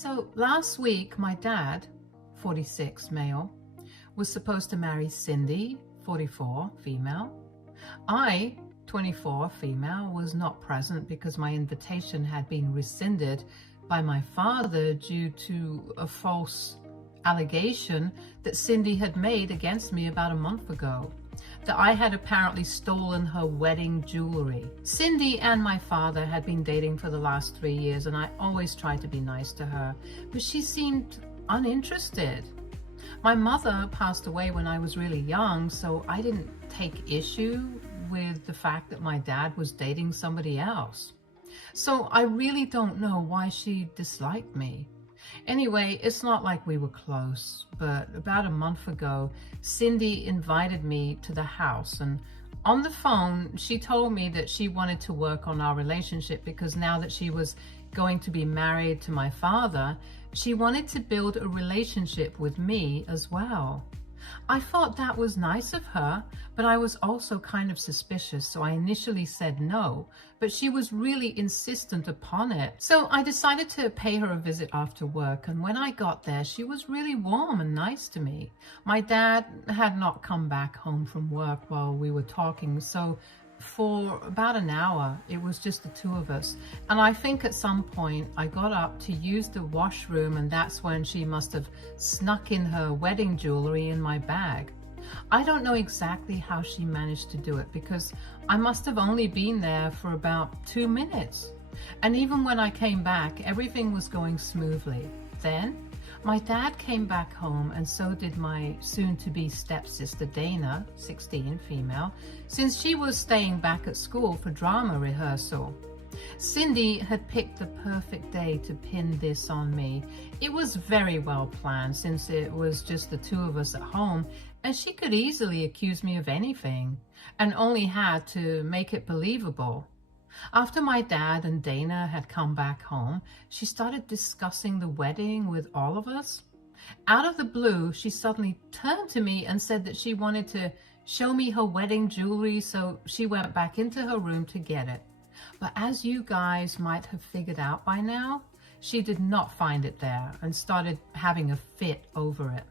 So last week, my dad, 46 male, was supposed to marry Cindy, 44 female. I, 24 female, was not present because my invitation had been rescinded by my father due to a false allegation that Cindy had made against me about a month ago, that I had apparently stolen her wedding jewelry. Cindy and my father had been dating for the last 3 years, and I always tried to be nice to her, but she seemed uninterested. My mother passed away when I was really young, so I didn't take issue with the fact that my dad was dating somebody else. So I really don't know why she disliked me. Anyway, it's not like we were close, but about a month ago, Cindy invited me to the house, and on the phone, she told me that she wanted to work on our relationship because now that she was going to be married to my father, she wanted to build a relationship with me as well. I thought that was nice of her, but I was also kind of suspicious, so I initially said no, but she was really insistent upon it. So I decided to pay her a visit after work, and when I got there, she was really warm and nice to me. My dad had not come back home from work while we were talking, so for about an hour, it was just the two of us. And I think at some point I got up to use the washroom, and that's when she must have snuck in her wedding jewelry in my bag. I don't know exactly how she managed to do it because I must have only been there for about 2 minutes. And even when I came back, everything was going smoothly. Then my dad came back home, and so did my soon-to-be stepsister Dana, 16 female, since she was staying back at school for drama rehearsal. Cindy had picked the perfect day to pin this on me. It was very well planned since it was just the two of us at home, and she could easily accuse me of anything and only had to make it believable. After my dad and Dana had come back home, she started discussing the wedding with all of us. Out of the blue, she suddenly turned to me and said that she wanted to show me her wedding jewelry, so she went back into her room to get it. But as you guys might have figured out by now, she did not find it there and started having a fit over it.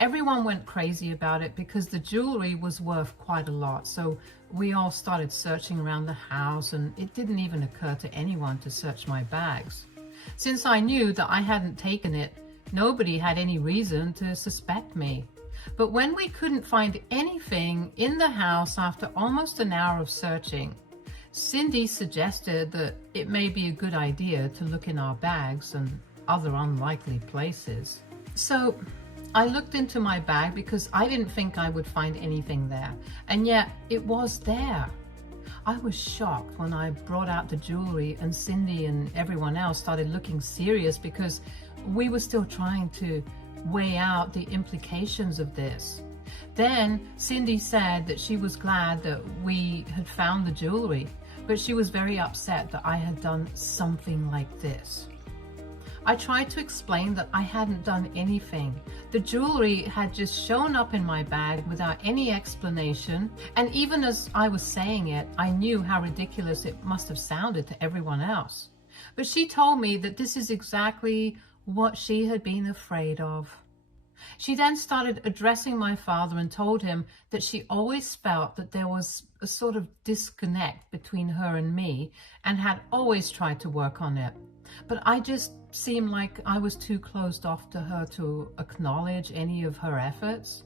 Everyone went crazy about it because the jewelry was worth quite a lot, so we all started searching around the house, and it didn't even occur to anyone to search my bags. Since I knew that I hadn't taken it, nobody had any reason to suspect me. But when we couldn't find anything in the house after almost an hour of searching, Cindy suggested that it may be a good idea to look in our bags and other unlikely places. So I looked into my bag because I didn't think I would find anything there, and yet it was there. I was shocked when I brought out the jewelry, and Cindy and everyone else started looking serious because we were still trying to weigh out the implications of this. Then Cindy said that she was glad that we had found the jewelry, but she was very upset that I had done something like this. I tried to explain that I hadn't done anything. The jewelry had just shown up in my bag without any explanation, and even as I was saying it, I knew how ridiculous it must have sounded to everyone else. But she told me that this is exactly what she had been afraid of. She then started addressing my father and told him that she always felt that there was a sort of disconnect between her and me, and had always tried to work on it. But I just seemed like I was too closed off to her to acknowledge any of her efforts.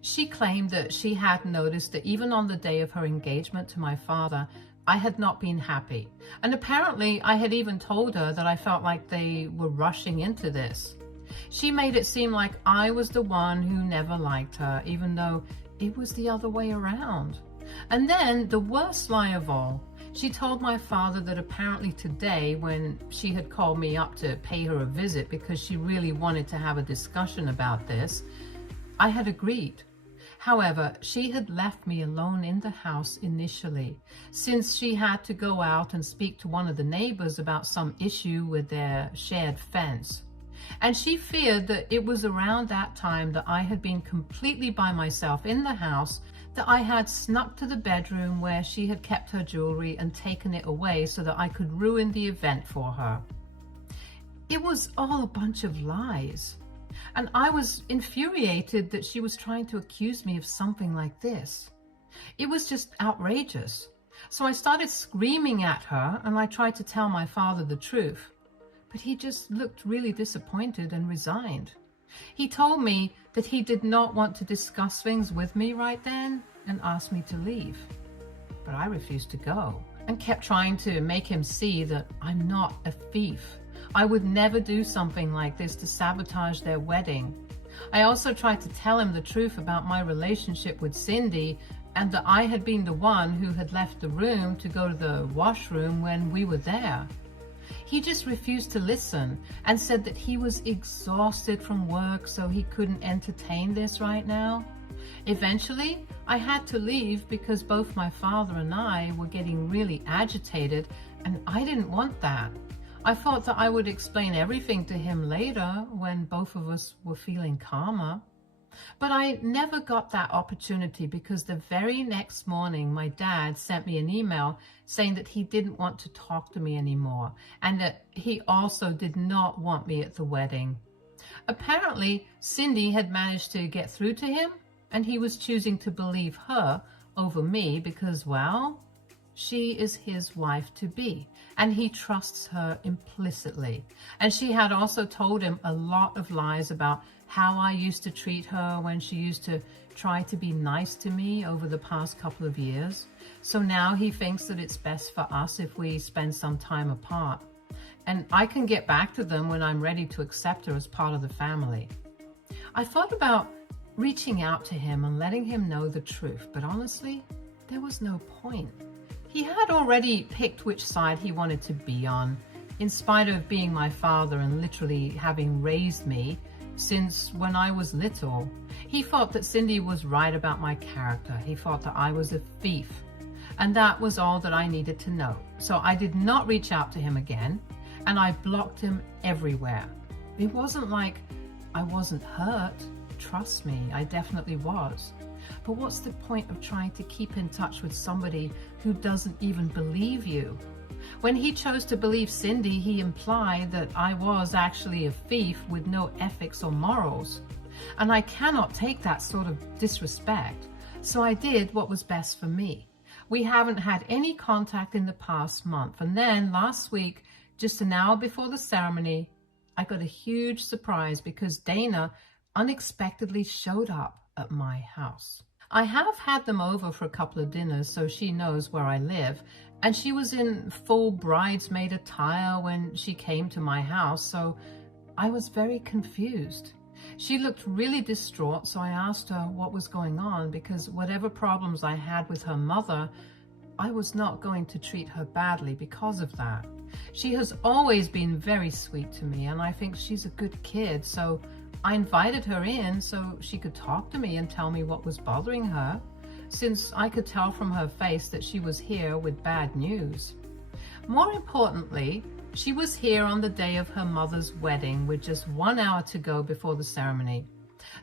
She claimed that she had noticed that even on the day of her engagement to my father, I had not been happy. And apparently I had even told her that I felt like they were rushing into this. She made it seem like I was the one who never liked her, even though it was the other way around. And then the worst lie of all, she told my father that apparently today, when she had called me up to pay her a visit because she really wanted to have a discussion about this, I had agreed. However, she had left me alone in the house initially, since she had to go out and speak to one of the neighbors about some issue with their shared fence. And she feared that it was around that time that I had been completely by myself in the house, that I had snuck to the bedroom where she had kept her jewelry and taken it away so that I could ruin the event for her. It was all a bunch of lies. And I was infuriated that she was trying to accuse me of something like this. It was just outrageous. So I started screaming at her and I tried to tell my father the truth. But he just looked really disappointed and resigned. He told me that he did not want to discuss things with me right then and asked me to leave. But I refused to go and kept trying to make him see that I'm not a thief. I would never do something like this to sabotage their wedding. I also tried to tell him the truth about my relationship with Cindy and that I had been the one who had left the room to go to the washroom when we were there. He just refused to listen and said that he was exhausted from work, so he couldn't entertain this right now. Eventually, I had to leave because both my father and I were getting really agitated, and I didn't want that. I thought that I would explain everything to him later when both of us were feeling calmer. But I never got that opportunity because the very next morning my dad sent me an email saying that he didn't want to talk to me anymore and that he also did not want me at the wedding. Apparently, Cindy had managed to get through to him and he was choosing to believe her over me because, well, she is his wife-to-be, and he trusts her implicitly. And she had also told him a lot of lies about how I used to treat her when she used to try to be nice to me over the past couple of years. So now he thinks that it's best for us if we spend some time apart. And I can get back to them when I'm ready to accept her as part of the family. I thought about reaching out to him and letting him know the truth, but honestly, there was no point. He had already picked which side he wanted to be on, in spite of being my father and literally having raised me since when I was little. He thought that Cindy was right about my character. He thought that I was a thief. And that was all that I needed to know. So I did not reach out to him again, and I blocked him everywhere. It wasn't like I wasn't hurt. Trust me, I definitely was. But what's the point of trying to keep in touch with somebody who doesn't even believe you? When he chose to believe Cindy, he implied that I was actually a thief with no ethics or morals. And I cannot take that sort of disrespect. So I did what was best for me. We haven't had any contact in the past month. And then last week, just an hour before the ceremony, I got a huge surprise because Dana unexpectedly showed up at my house. I have had them over for a couple of dinners, so she knows where I live, and she was in full bridesmaid attire when she came to my house, so I was very confused. She looked really distraught, so I asked her what was going on because whatever problems I had with her mother, I was not going to treat her badly because of that. She has always been very sweet to me, and I think she's a good kid, so I invited her in so she could talk to me and tell me what was bothering her, since I could tell from her face that she was here with bad news. More importantly, she was here on the day of her mother's wedding with just 1 hour to go before the ceremony.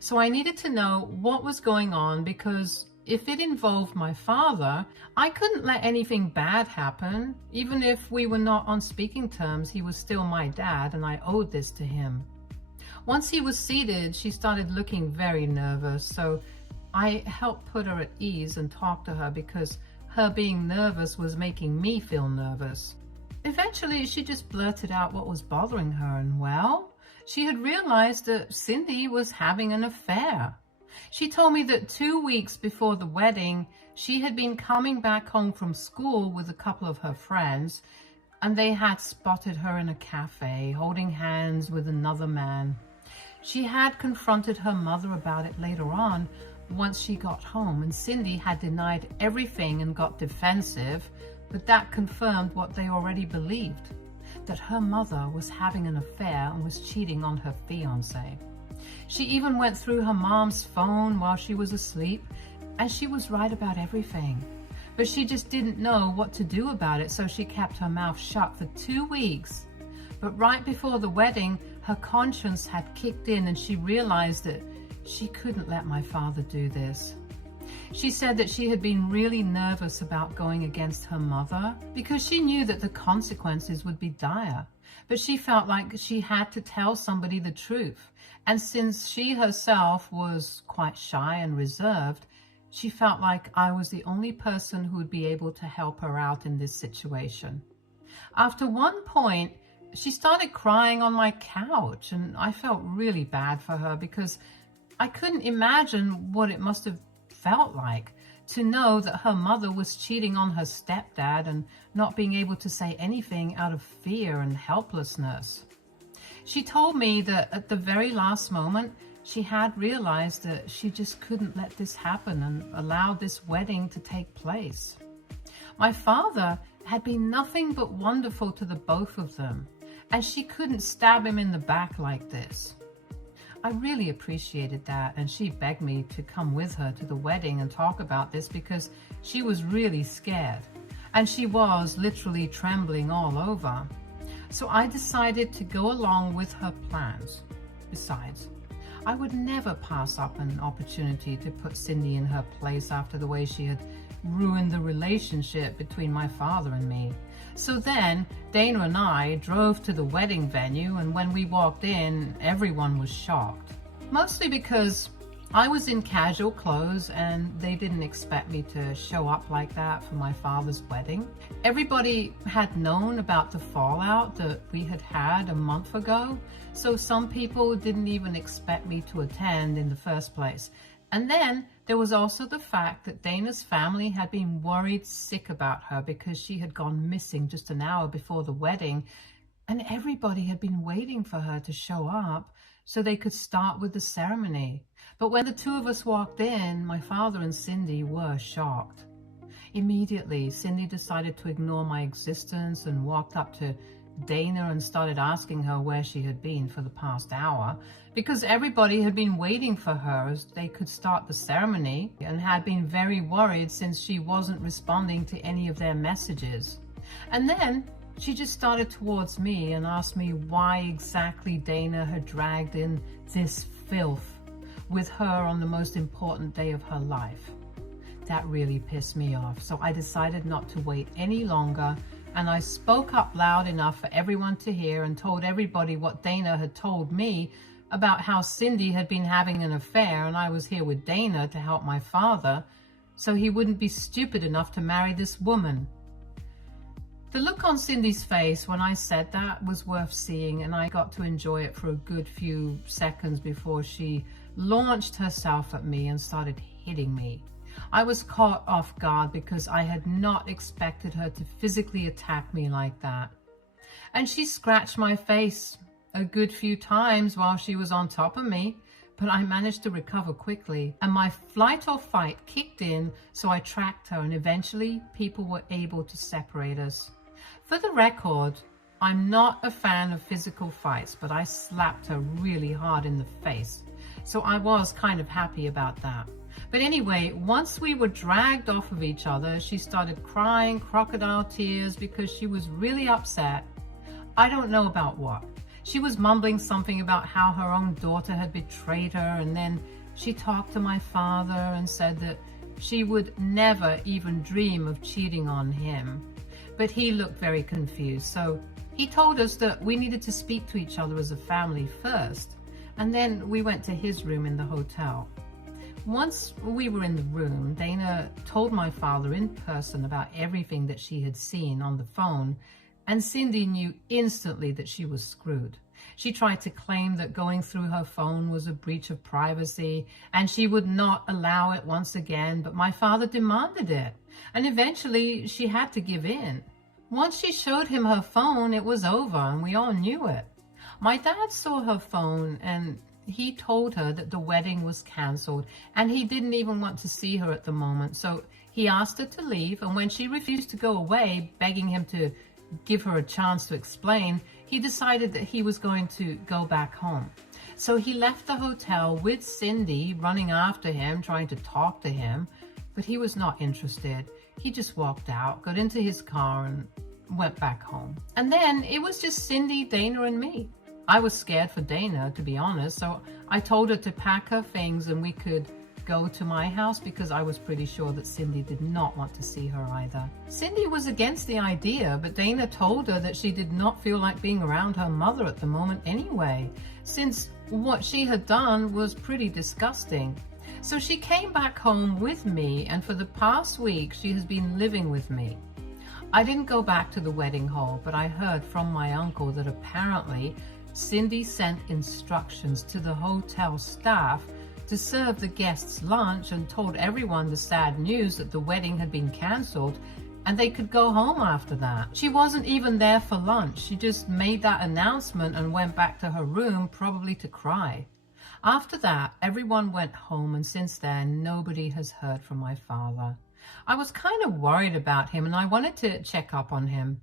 So I needed to know what was going on because if it involved my father, I couldn't let anything bad happen. Even if we were not on speaking terms, he was still my dad and I owed this to him. Once he was seated, she started looking very nervous, so I helped put her at ease and talk to her because her being nervous was making me feel nervous. Eventually, she just blurted out what was bothering her, and well, she had realized that Cindy was having an affair. She told me that 2 weeks before the wedding, she had been coming back home from school with a couple of her friends, and they had spotted her in a cafe holding hands with another man. She had confronted her mother about it later on once she got home, and Cindy had denied everything and got defensive, but that confirmed what they already believed, that her mother was having an affair and was cheating on her fiancé. She even went through her mom's phone while she was asleep, and she was right about everything. But she just didn't know what to do about it, so she kept her mouth shut for 2 weeks. But right before the wedding, her conscience had kicked in and she realized that she couldn't let my father do this. She said that she had been really nervous about going against her mother because she knew that the consequences would be dire. but she felt like she had to tell somebody the truth. And since she herself was quite shy and reserved, she felt like I was the only person who would be able to help her out in this situation. After one point, she started crying on my couch, and I felt really bad for her because I couldn't imagine what it must have felt like to know that her mother was cheating on her stepdad and not being able to say anything out of fear and helplessness. She told me that at the very last moment, she had realized that she just couldn't let this happen and allow this wedding to take place. My father had been nothing but wonderful to the both of them, and she couldn't stab him in the back like this. I really appreciated that, and she begged me to come with her to the wedding and talk about this because she was really scared, and she was literally trembling all over. So I decided to go along with her plans. Besides, I would never pass up an opportunity to put Cindy in her place after the way she had ruined the relationship between my father and me. So then Dana and I drove to the wedding venue, and when we walked in, everyone was shocked. Mostly because I was in casual clothes and they didn't expect me to show up like that for my father's wedding. Everybody had known about the fallout that we had had a month ago, so some people didn't even expect me to attend in the first place. And then there was also the fact that Dana's family had been worried sick about her because she had gone missing just an hour before the wedding, and everybody had been waiting for her to show up so they could start with the ceremony. But when the two of us walked in, my father and Cindy were shocked. Immediately, Cindy decided to ignore my existence and walked up to Dana and started asking her where she had been for the past hour, because everybody had been waiting for her as they could start the ceremony and had been very worried since she wasn't responding to any of their messages. And then she just started towards me and asked me why exactly Dana had dragged in this filth with her on the most important day of her life. That really pissed me off, so I decided not to wait any longer, and I spoke up loud enough for everyone to hear and told everybody what Dana had told me about how Cindy had been having an affair and I was here with Dana to help my father so he wouldn't be stupid enough to marry this woman. The look on Cindy's face when I said that was worth seeing, and I got to enjoy it for a good few seconds before she launched herself at me and started hitting me. I was caught off guard because I had not expected her to physically attack me like that. And she scratched my face a good few times while she was on top of me, but I managed to recover quickly, and my flight or fight kicked in, so I tracked her, and eventually people were able to separate us. For the record, I'm not a fan of physical fights, but I slapped her really hard in the face, so I was kind of happy about that. But anyway, once we were dragged off of each other, she started crying crocodile tears because she was really upset. I don't know about what. She was mumbling something about how her own daughter had betrayed her, and then she talked to my father and said that she would never even dream of cheating on him. But he looked very confused, so he told us that we needed to speak to each other as a family first, and then we went to his room in the hotel. Once we were in the room, Dana told my father in person about everything that she had seen on the phone, and Cindy knew instantly that she was screwed. She tried to claim that going through her phone was a breach of privacy, and she would not allow it once again, but my father demanded it, and eventually she had to give in. Once she showed him her phone, it was over, and we all knew it. My dad saw her phone, and he told her that the wedding was canceled, and he didn't even want to see her at the moment, so he asked her to leave, and when she refused to go away, begging him to give her a chance to explain, he decided that he was going to go back home. So he left the hotel with Cindy running after him, trying to talk to him, but he was not interested. He just walked out, got into his car, and went back home. And then it was just Cindy, Dana, and me. I was scared for Dana, to be honest, so I told her to pack her things and we could go to my house because I was pretty sure that Cindy did not want to see her either. Cindy was against the idea, but Dana told her that she did not feel like being around her mother at the moment anyway, since what she had done was pretty disgusting. So she came back home with me, and for the past week she has been living with me. I didn't go back to the wedding hall, but I heard from my uncle that apparently Cindy sent instructions to the hotel staff to serve the guests lunch and told everyone the sad news that the wedding had been cancelled and they could go home after that. She wasn't even there for lunch. She just made that announcement and went back to her room, probably to cry. After that, everyone went home, and since then, nobody has heard from my father. I was kind of worried about him and I wanted to check up on him.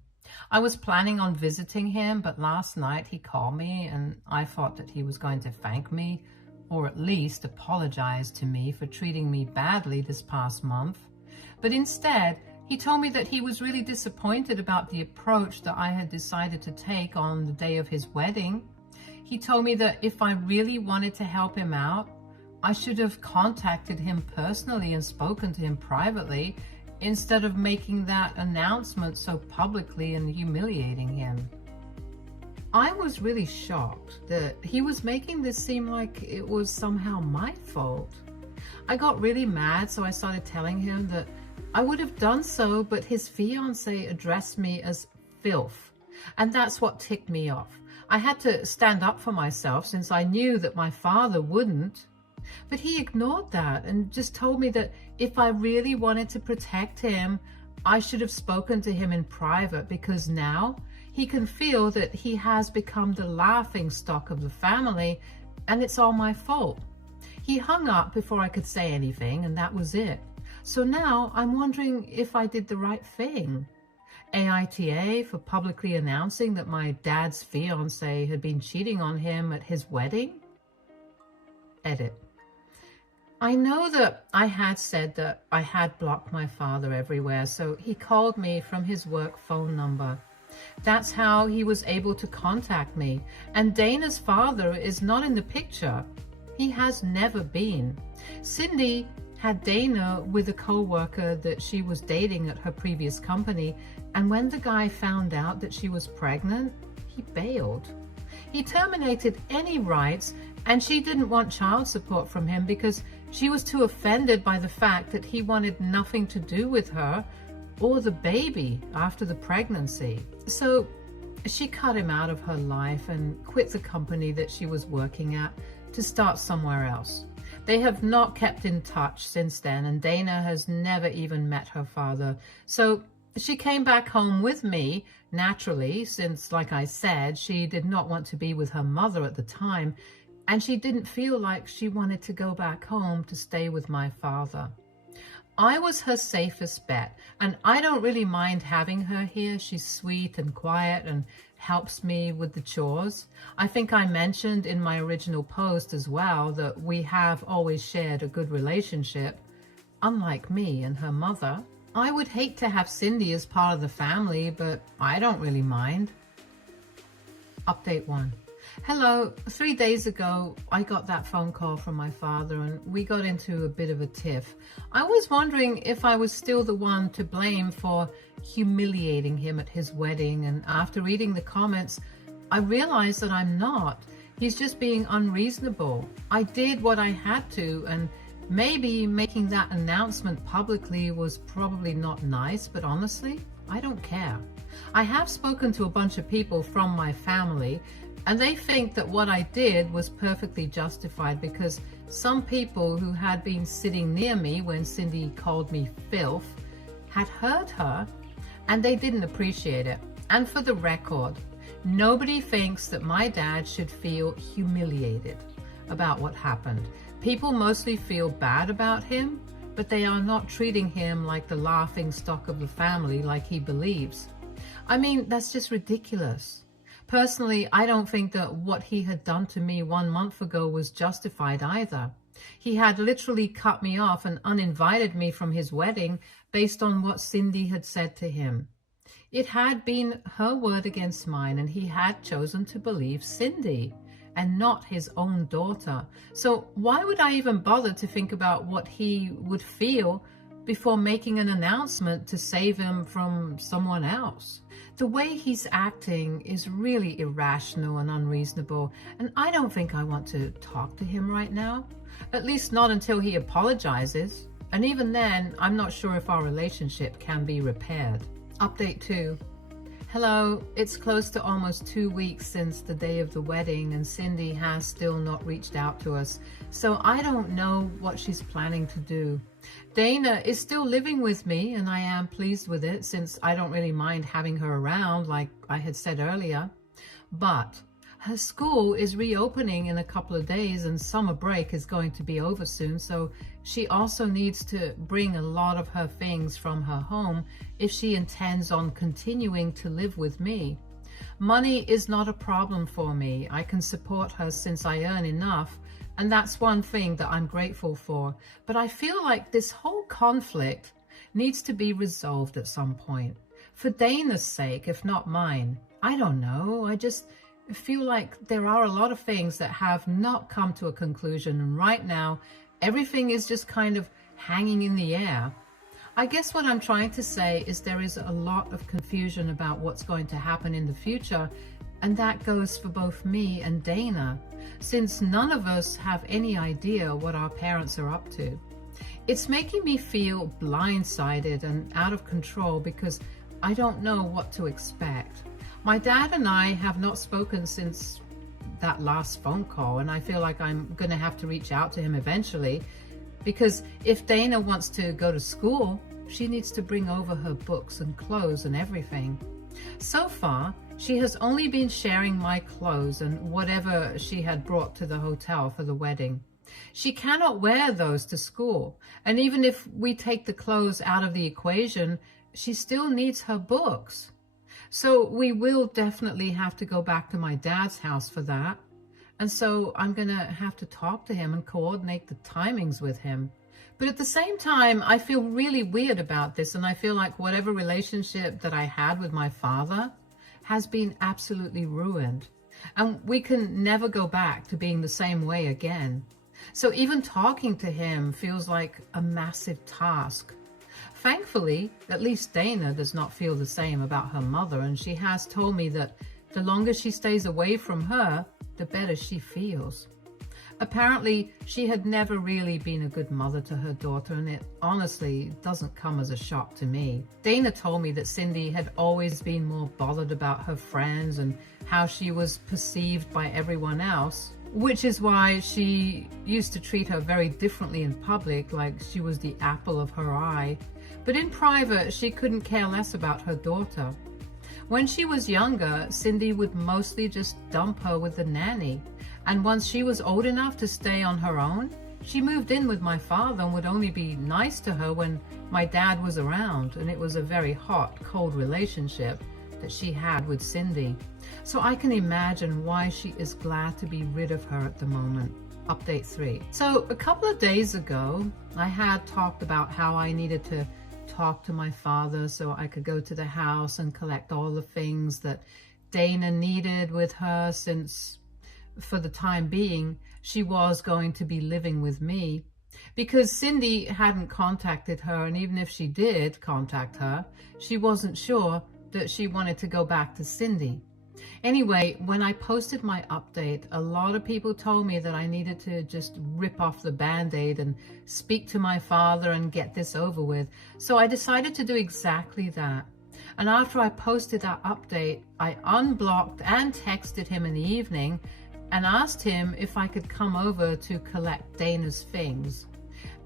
I was planning on visiting him, but last night he called me and I thought that he was going to thank me, or at least apologize to me for treating me badly this past month. But instead, he told me that he was really disappointed about the approach that I had decided to take on the day of his wedding. He told me that if I really wanted to help him out, I should have contacted him personally and spoken to him privately instead of making that announcement so publicly and humiliating him. I was really shocked that he was making this seem like it was somehow my fault. I got really mad, so I started telling him that I would have done so, but his fiancée addressed me as filth, and that's what ticked me off. I had to stand up for myself since I knew that my father wouldn't. But he ignored that and just told me that if I really wanted to protect him, I should have spoken to him in private, because now he can feel that he has become the laughing stock of the family and it's all my fault. He hung up before I could say anything, and that was it. So now I'm wondering if I did the right thing. AITA for publicly announcing that my dad's fiancée had been cheating on him at his wedding? Edit. I know that I had said that I had blocked my father everywhere, so he called me from his work phone number. That's how he was able to contact me. And Dana's father is not in the picture. He has never been. Cindy had Dana with a co-worker that she was dating at her previous company, and when the guy found out that she was pregnant, he bailed. He terminated any rights, and she didn't want child support from him because she was too offended by the fact that he wanted nothing to do with her or the baby after the pregnancy. So she cut him out of her life and quit the company that she was working at to start somewhere else. They have not kept in touch since then, and Dana has never even met her father. So she came back home with me, naturally, since, like I said, she did not want to be with her mother at the time, and she didn't feel like she wanted to go back home to stay with my father. I was her safest bet, and I don't really mind having her here. She's sweet and quiet and helps me with the chores. I think I mentioned in my original post as well that we have always shared a good relationship, unlike me and her mother. I would hate to have Cindy as part of the family, but I don't really mind. Update 1. Hello, 3 days ago, I got that phone call from my father and we got into a bit of a tiff. I was wondering if I was still the one to blame for humiliating him at his wedding, and after reading the comments, I realized that I'm not. He's just being unreasonable. I did what I had to, and maybe making that announcement publicly was probably not nice, but honestly, I don't care. I have spoken to a bunch of people from my family, and they think that what I did was perfectly justified because some people who had been sitting near me when Cindy called me filth had heard her, and they didn't appreciate it. And for the record, nobody thinks that my dad should feel humiliated about what happened. People mostly feel bad about him, but they are not treating him like the laughing stock of the family like he believes. I mean, that's just ridiculous. Personally, I don't think that what he had done to me 1 month ago was justified either. He had literally cut me off and uninvited me from his wedding based on what Cindy had said to him. It had been her word against mine, and he had chosen to believe Cindy. and not his own daughter. So why would I even bother to think about what he would feel before making an announcement to save him from someone else? The way he's acting is really irrational and unreasonable, and I don't think I want to talk to him right now. At least not until he apologizes. And even then, I'm not sure if our relationship can be repaired. Update 2. Hello, it's close to almost 2 weeks since the day of the wedding, and Cindy has still not reached out to us, so I don't know what she's planning to do. Dana is still living with me, and I am pleased with it since I don't really mind having her around like I had said earlier. But her school is reopening in a couple of days and summer break is going to be over soon, so she also needs to bring a lot of her things from her home if she intends on continuing to live with me. Money is not a problem for me. I can support her since I earn enough, and that's one thing that I'm grateful for. But I feel like this whole conflict needs to be resolved at some point. For Dana's sake, if not mine. I don't know. I just feel like there are a lot of things that have not come to a conclusion, and right now everything is just kind of hanging in the air. I guess what I'm trying to say is there is a lot of confusion about what's going to happen in the future, and that goes for both me and Dana, since none of us have any idea what our parents are up to. It's making me feel blindsided and out of control because I don't know what to expect. My dad and I have not spoken since that last phone call, and I feel like I'm going to have to reach out to him eventually, because if Dana wants to go to school, she needs to bring over her books and clothes and everything. So far, she has only been sharing my clothes and whatever she had brought to the hotel for the wedding. She cannot wear those to school, and even if we take the clothes out of the equation, she still needs her books. So we will definitely have to go back to my dad's house for that. And so I'm going to have to talk to him and coordinate the timings with him. But at the same time, I feel really weird about this, and I feel like whatever relationship that I had with my father has been absolutely ruined. And we can never go back to being the same way again. So even talking to him feels like a massive task. Thankfully, at least Dana does not feel the same about her mother, and she has told me that the longer she stays away from her, the better she feels. Apparently, she had never really been a good mother to her daughter, and it honestly doesn't come as a shock to me. Dana told me that Cindy had always been more bothered about her friends and how she was perceived by everyone else, which is why she used to treat her very differently in public, like she was the apple of her eye. But in private, she couldn't care less about her daughter. When she was younger, Cindy would mostly just dump her with the nanny. And once she was old enough to stay on her own, she moved in with my father and would only be nice to her when my dad was around. And it was a very hot, cold relationship that she had with Cindy. So I can imagine why she is glad to be rid of her at the moment. Update 3. So a couple of days ago, I had talked about how I needed to talk to my father so I could go to the house and collect all the things that Dana needed with her, since for the time being she was going to be living with me, because Cindy hadn't contacted her, and even if she did contact her, she wasn't sure that she wanted to go back to Cindy. Anyway, when I posted my update, a lot of people told me that I needed to just rip off the band-aid and speak to my father and get this over with. So I decided to do exactly that. And after I posted that update, I unblocked and texted him in the evening and asked him if I could come over to collect Dana's things.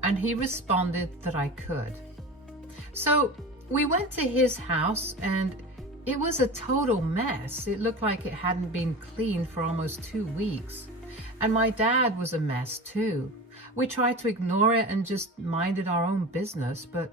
And he responded that I could. So we went to his house, and it was a total mess. It looked like it hadn't been cleaned for almost 2 weeks. And my dad was a mess too. We tried to ignore it and just minded our own business, but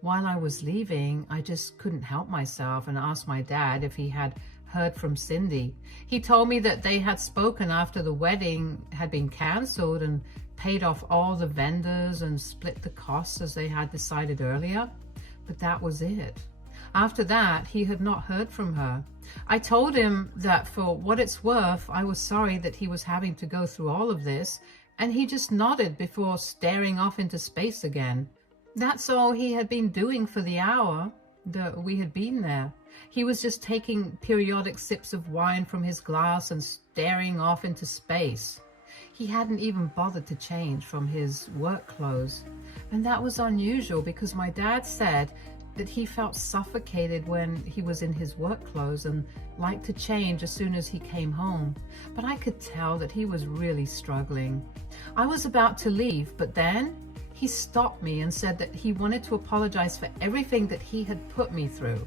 while I was leaving, I just couldn't help myself and asked my dad if he had heard from Cindy. He told me that they had spoken after the wedding had been cancelled and paid off all the vendors and split the costs as they had decided earlier, but that was it. After that, he had not heard from her. I told him that for what it's worth, I was sorry that he was having to go through all of this, and he just nodded before staring off into space again. That's all he had been doing for the hour that we had been there. He was just taking periodic sips of wine from his glass and staring off into space. He hadn't even bothered to change from his work clothes. And that was unusual because my dad said that he felt suffocated when he was in his work clothes and liked to change as soon as he came home. But I could tell that he was really struggling. I was about to leave, but then he stopped me and said that he wanted to apologize for everything that he had put me through.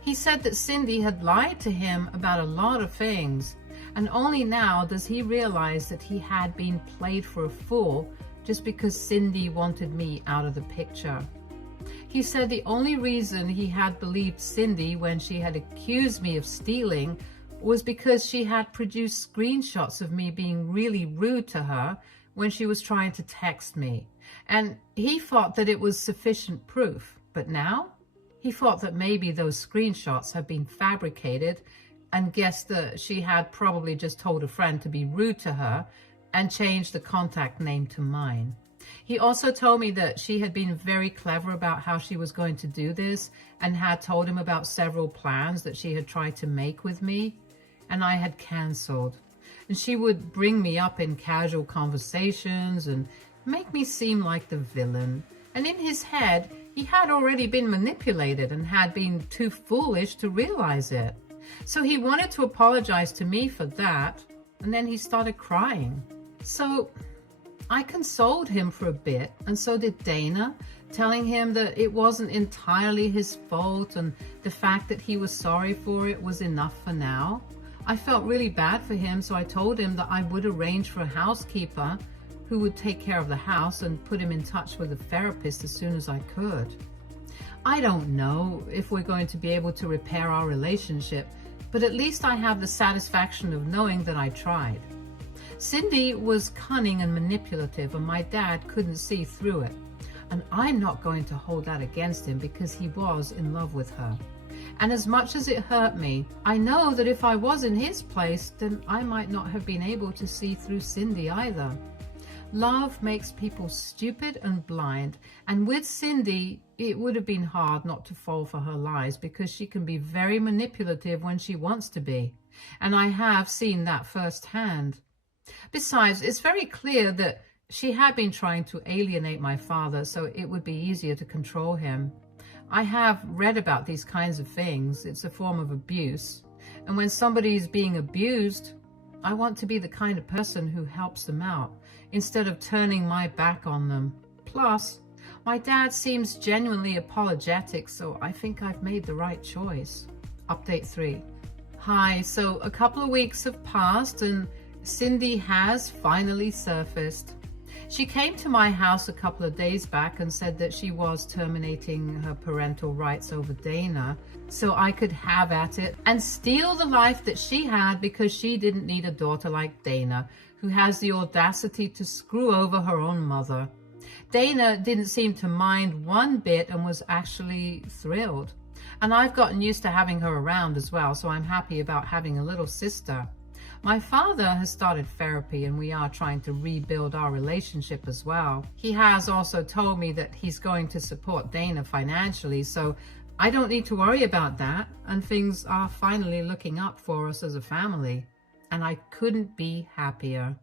He said that Cindy had lied to him about a lot of things, and only now does he realize that he had been played for a fool just because Cindy wanted me out of the picture. He said the only reason he had believed Cindy when she had accused me of stealing was because she had produced screenshots of me being really rude to her when she was trying to text me. And he thought that it was sufficient proof. But now he thought that maybe those screenshots had been fabricated and guessed that she had probably just told a friend to be rude to her and changed the contact name to mine. He also told me that she had been very clever about how she was going to do this and had told him about several plans that she had tried to make with me, and I had canceled. And she would bring me up in casual conversations and make me seem like the villain. And in his head, he had already been manipulated and had been too foolish to realize it. So he wanted to apologize to me for that, and then he started crying. So I consoled him for a bit, and so did Dana, telling him that it wasn't entirely his fault and the fact that he was sorry for it was enough for now. I felt really bad for him, so I told him that I would arrange for a housekeeper who would take care of the house and put him in touch with a therapist as soon as I could. I don't know if we're going to be able to repair our relationship, but at least I have the satisfaction of knowing that I tried. Cindy was cunning and manipulative, and my dad couldn't see through it. And I'm not going to hold that against him because he was in love with her. And as much as it hurt me, I know that if I was in his place, then I might not have been able to see through Cindy either. Love makes people stupid and blind, and with Cindy, it would have been hard not to fall for her lies because she can be very manipulative when she wants to be. And I have seen that firsthand. Besides, it's very clear that she had been trying to alienate my father so it would be easier to control him. I have read about these kinds of things. It's a form of abuse. And when somebody is being abused, I want to be the kind of person who helps them out instead of turning my back on them. Plus, my dad seems genuinely apologetic, so I think I've made the right choice. Update 3. Hi, so a couple of weeks have passed and Cindy has finally surfaced. She came to my house a couple of days back and said that she was terminating her parental rights over Dana so I could have at it and steal the life that she had because she didn't need a daughter like Dana, who has the audacity to screw over her own mother. Dana didn't seem to mind one bit and was actually thrilled. And I've gotten used to having her around as well, so I'm happy about having a little sister. My father has started therapy and we are trying to rebuild our relationship as well. He has also told me that he's going to support Dana financially, so I don't need to worry about that, and things are finally looking up for us as a family. And I couldn't be happier.